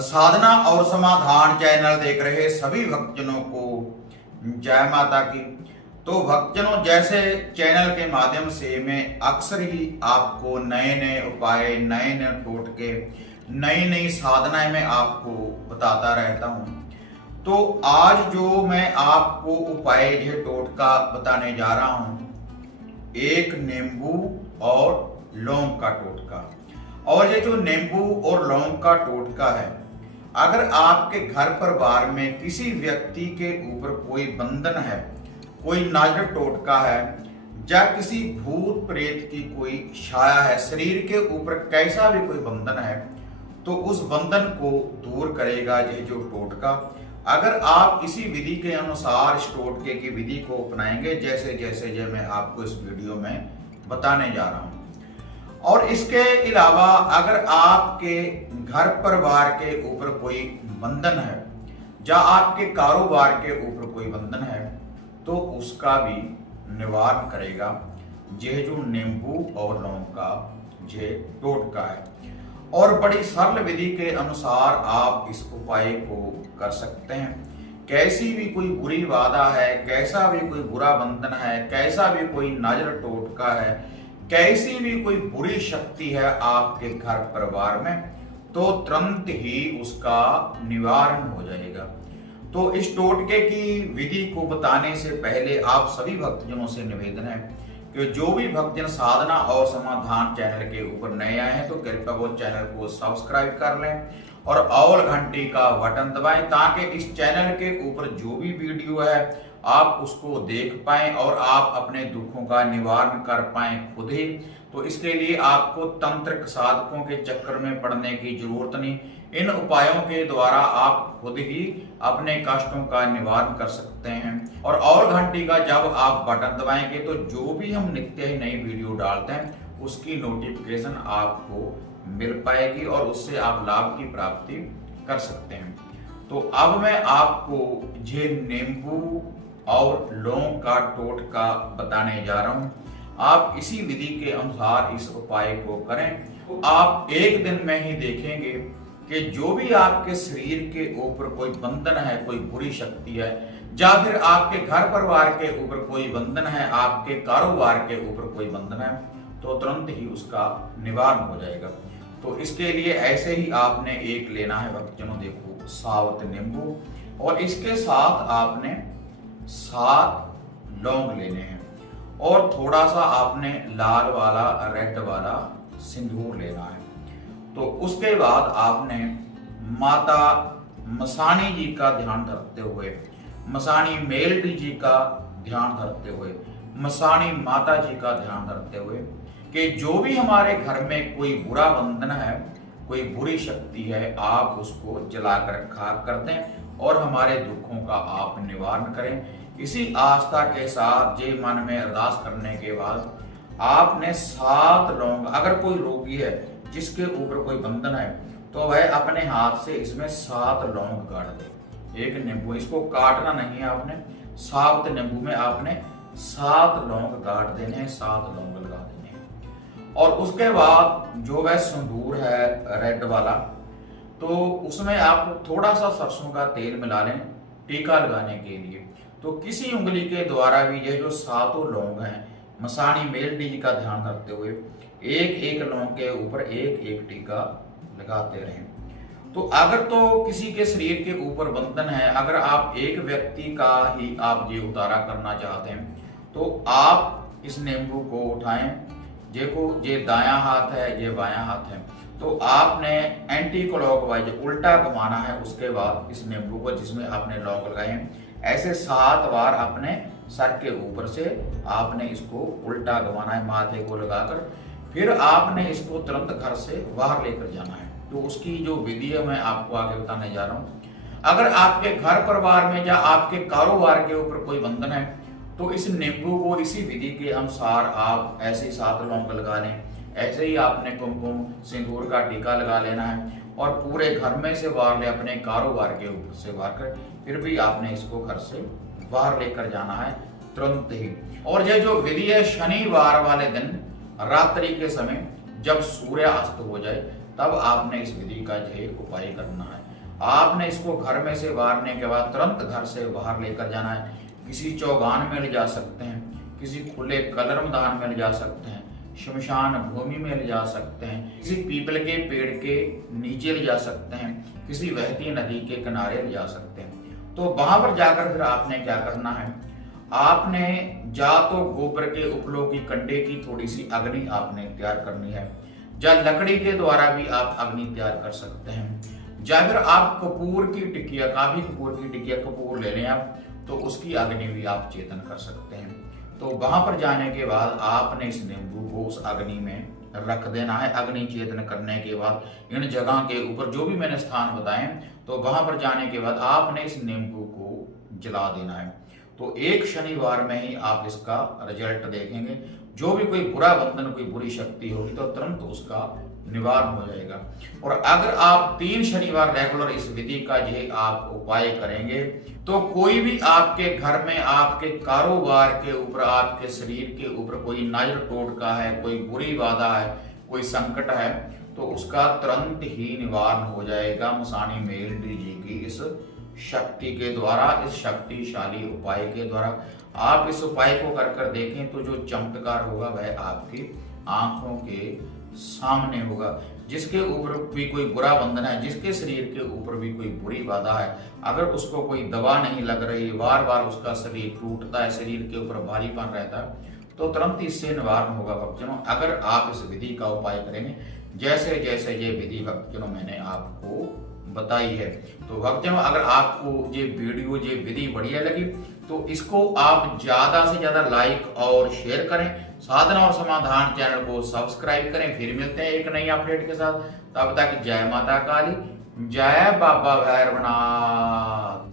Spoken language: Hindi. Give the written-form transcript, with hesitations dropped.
साधना और समाधान चैनल देख रहे सभी भक्तजनों को जय माता की। तो भक्तजनों, जैसे चैनल के माध्यम से मैं अक्सर ही आपको नए नए उपाय, नए नए टोटके, नई नई साधनाएं मैं आपको बताता रहता हूं। तो आज जो मैं आपको उपाय ये टोटका बताने जा रहा हूं, एक नींबू और लौंग का टोटका। और ये जो नींबू और लौंग का टोटका है, अगर आपके घर परिवार में किसी व्यक्ति के ऊपर कोई बंधन है, कोई नाजुक टोटका है, या किसी भूत प्रेत की कोई छाया है, शरीर के ऊपर कैसा भी कोई बंधन है, तो उस बंधन को दूर करेगा ये जो टोटका। अगर आप इसी विधि के अनुसार इस टोटके की विधि को अपनाएंगे, जैसे जैसे जो मैं आपको इस वीडियो में बताने जा रहा हूं। और इसके अलावा अगर आपके घर परिवार के ऊपर कोई बंधन है, या आपके कारोबार के ऊपर कोई बंधन है, तो उसका भी निवारण करेगा यह जो नींबू और लौंग का ये टोटका है। और बड़ी सरल विधि के अनुसार आप इस उपाय को कर सकते हैं। कैसी भी कोई बुरी बाधा है, कैसा भी कोई बुरा बंधन है, कैसा भी कोई नाजर टोटका है, कैसी भी कोई बुरी शक्ति है आपके घर परिवार में, तो तुरंत ही उसका निवारण हो जाएगा। तो इस टोटके की विधि को बताने से पहले आप सभी भक्तजनों से निवेदन है कि जो भी भक्तजन साधना और समाधान चैनल के ऊपर नए आए हैं, तो कृपया वो चैनल को सब्सक्राइब कर लें और ऑल घंटी का बटन दबाएं, ताकि इस चैनल के ऊपर जो भी वीडियो है आप उसको देख पाएं और आप अपने दुखों का निवारण कर पाएं खुद ही। तो इसके लिए आपको तंत्र साधकों के चक्कर में पड़ने की जरूरत नहीं। इन उपायों के द्वारा आप खुद ही अपने कष्टों का निवारण कर सकते हैं। और ऑल घंटी का जब आप बटन दबाएंगे, तो जो भी हम नित्य ही नई वीडियो डालते हैं उसकी नोटिफिकेशन आपको मिल पाएगी और उससे आप लाभ की प्राप्ति कर सकते हैं। तो अब मैं आपको ये नींबू और लौंग का टोटका बताने जा रहा हूं। आप इसी विधि के अनुसार इस उपाय को करें, तो आप एक दिन में ही देखेंगे कि जो भी आपके शरीर के ऊपर कोई बंधन है, कोई बुरी शक्ति है, या फिर आपके घर परिवार के ऊपर कोई बंधन है, आपके कारोबार के ऊपर कोई बंधन है, तो तुरंत ही उसका निवारण हो जाएगा। तो इसके लिए ऐसे ही आपने एक लेना है भक्तजनों, देखो सावत नींबू, और इसके साथ आपने 7 लौंग लेने हैं, और थोड़ा सा आपने लाल वाला, रेड वाला सिंदूर लेना है। तो उसके बाद आपने माता मसानी जी का ध्यान रखते हुए, मसानी मेलडी जी का ध्यान रखते हुए, मसानी माता जी का ध्यान रखते हुए, कि जो भी हमारे घर में कोई बुरा बंधन है, कोई बुरी शक्ति है, आप उसको जलाकर खाक कर दें और हमारे दुखों का आप निवारण करें। इसी आस्था के साथ ये मन में अरदास करने के बाद आपने 7 लौंग, अगर कोई रोगी है जिसके ऊपर कोई बंधन है, तो वह अपने हाथ से इसमें 7 लौंग काट दे। एक नींबू, इसको काटना नहीं है आपने, साबुत नींबू में आपने 7 लौंग काट देने हैं, 7 लौंग लगा देने हैं। और उसके बाद जो वह सिंदूर है रेड वाला, तो उसमें आप थोड़ा सा सरसों का तेल मिला लें टीका लगाने के लिए। तो किसी उंगली के द्वारा भी ये जो 7 लौंग हैं, मसानी मेलडी जी का ध्यान रखते हुए, एक एक लौंग के ऊपर एक एक टीका लगाते रहें। तो अगर तो किसी के शरीर के ऊपर बंधन है, अगर आप एक व्यक्ति का ही आप ये उतारा करना चाहते हैं, तो आप इस नींबू को उठाएं। देखो ये दायां हाथ है, ये बायां हाथ है, तो आपने एंटी क्लॉकवाइज उल्टा घुमाना है। उसके बाद इस नींबू को, जिसमें आपने लौंग लगाए हैं, ऐसे 7 बार अपने सर के ऊपर से आपने इसको उल्टा घुमाना है, माथे को लगाकर। फिर आपने इसको तुरंत घर से बाहर लेकर जाना है। तो उसकी जो विधि है मैं आपको आगे बताने जा रहा हूं। अगर आपके घर परिवार में या आपके कारोबार के ऊपर कोई बंधन है, तो इस नींबू को इसी विधि के अनुसार आप ऐसे 7 लौंग लगा लें। ऐसे ही आपने कुमकुम सिंदूर का टीका लगा लेना है और पूरे घर में से बाहर ले, अपने कारोबार के ऊपर से बाहर कर, फिर भी आपने इसको घर से बाहर लेकर जाना है तुरंत ही। और ये जो विधि है, शनिवार वाले दिन रात्रि के समय जब सूर्य अस्त हो जाए, तब आपने इस विधि का यह उपाय करना है। आपने इसको घर में से वारने के बाद तुरंत घर से बाहर लेकर जाना है। किसी चौगान में ले जा सकते हैं, किसी खुले कलर मैदान में ले जा सकते हैं, शमशान भूमि में ले जा सकते हैं, किसी पीपल के पेड़ के नीचे ले जा सकते हैं, किसी बहती नदी के किनारे ले जा सकते हैं। तो वहां पर जाकर फिर आपने क्या करना है, आपने या तो गोबर के उपलों की कंडे की थोड़ी सी अग्नि आपने तैयार करनी है, या लकड़ी के द्वारा भी आप अग्नि तैयार कर सकते हैं, या फिर आप कपूर की टिकिया, काफी कपूर की टिकिया कपूर ले लें आप, तो उसकी अग्नि भी आप चेतन कर सकते हैं। तो वहां पर जाने के बाद आपने इस नींबू को उस अग्नि में रख देना है। अग्नि चेतन करने के बाद इन जगह के ऊपर जो भी मैंने स्थान बताए, तो वहां पर जाने के बाद आपने इस नींबू को जला देना है। तो एक शनिवार में ही आप इसका रिजल्ट देखेंगे। जो भी कोई बुरा बंधन, कोई बुरी शक्ति होगी तो तुरंत उसका निवारण हो जाएगा। और अगर आप 3 शनिवार रेगुलर इस विधि का ये आप उपाय करेंगे, तो कोई भी आपके घर में, आपके कारोबार के ऊपर, आपके शरीर के ऊपर कोई नजर टोटका है, कोई बुरी बाधा है, कोई संकट है, तो उसका तुरंत ही निवारण हो जाएगा मसानी मेलडी जी की इस शक्ति के द्वारा, इस शक्तिशाली उपाय के द्वारा। आप इस उपाय को कर देखें तो जो चमत्कार होगा वह आपकी आंखों के सामने होगा। जिसके ऊपर भी कोई बुरा बंधन है, जिसके शरीर के ऊपर भी कोई बुरी बाधा है, अगर उसको कोई दवा नहीं लग रही, बार बार उसका शरीर टूटता है, शरीर के ऊपर भारीपन रहता है, तो तुरंत इससे निवारण होगा भक्तजनों, अगर आप इस विधि का उपाय करेंगे जैसे जैसे ये विधि भक्तजनों मैंने आपको बताई है। तो भक्तजनों, अगर आपको ये वीडियो, ये विधि बढ़िया लगी तो इसको आप ज्यादा से ज्यादा लाइक और शेयर करें। साधना और समाधान चैनल को सब्सक्राइब करें। फिर मिलते हैं एक नई अपडेट के साथ। तब तक जय माता काली, जय बाबा भैरवनाथ।